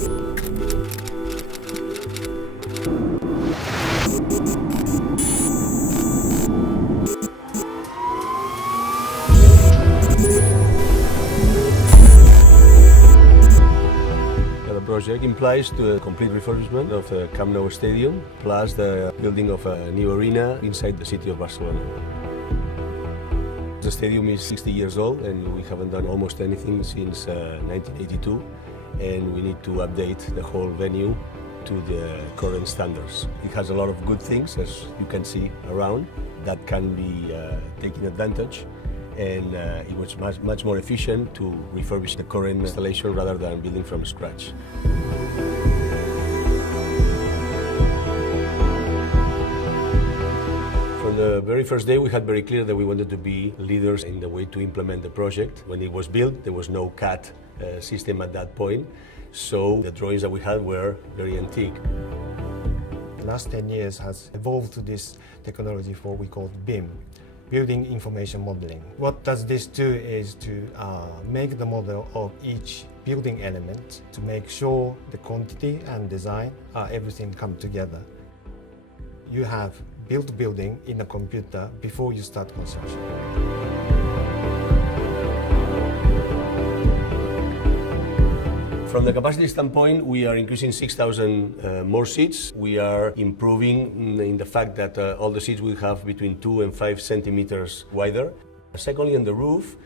The project implies the complete refurbishment of the Camp Nou Stadium, plus the building of a new arena inside the city of Barcelona. The stadium is 60 years old and we haven't done almost anything since 1982, and we need to update the whole venue to the current standards. It has a lot of good things, as you can see around, that can be taken advantage. And it was much more efficient to refurbish the current installation rather than building from scratch. From the very first day, we had very clear that we wanted to be leaders in the way to implement the project. When it was built, there was no CAD system at that point, so the drawings that we had were very antique. The last 10 years has evolved to this technology for what we call BIM. Building information modeling. What does this do is to make the model of each building element to make sure the quantity and design, everything come together. You have built building in a computer before you start construction. From the capacity standpoint, we are increasing 6,000 more seats. We are improving in the fact that all the seats will have between 2 and 5 centimeters wider. Secondly, on the roof,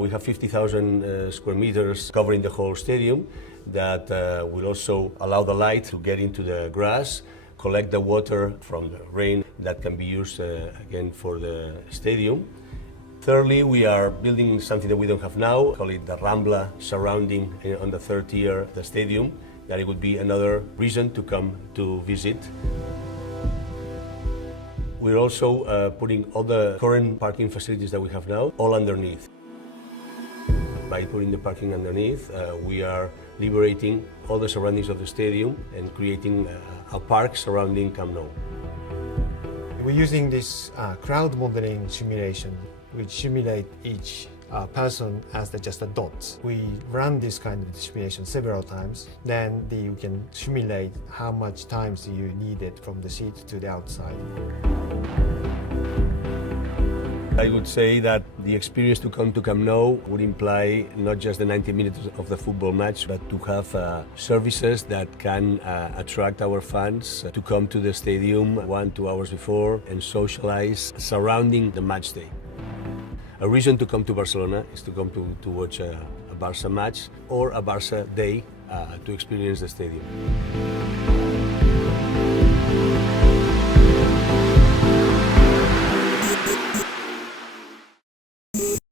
we have 50,000 square meters covering the whole stadium that will also allow the light to get into the grass, collect the water from the rain that can be used again for the stadium. Thirdly, we are building something that we don't have now, call it the Rambla surrounding on the third tier of the stadium, that it would be another reason to come to visit. We're also putting all the current parking facilities that we have now all underneath. By putting the parking underneath, we are liberating all the surroundings of the stadium and creating a park surrounding Camp Nou. We're using this crowd modeling simulation, which simulate each person as just a dot. We run this kind of simulation several times, then you can simulate how much times you needed from the seat to the outside. I would say that the experience to come to Camp Nou would imply not just the 90 minutes of the football match, but to have services that can attract our fans to come to the stadium 1-2 hours before and socialize surrounding the match day. A reason to come to Barcelona is to come to watch a Barca match or a Barca day to experience the stadium.